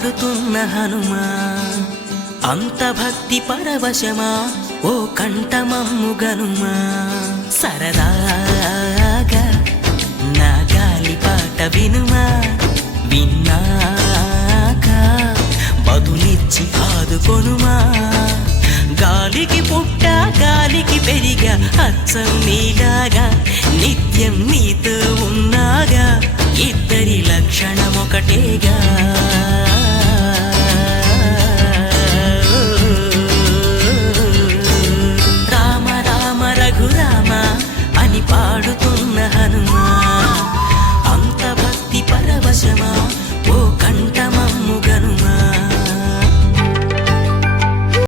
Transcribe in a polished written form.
పాడుతున్న హనుమా అంత భక్తి పరవశమా ఓ కంఠమమ్ము గనుమా సరదాగా నా గాలి పాట వినుమా విన్నాక బదులిచ్చి ఆదుకొనుమా గాలికి పుట్ట గాలికి పెరిగా అచ్చం నీలాగా నిత్యం నీతో ఉన్నాగా ఇద్దరి లక్షణమొకటేగా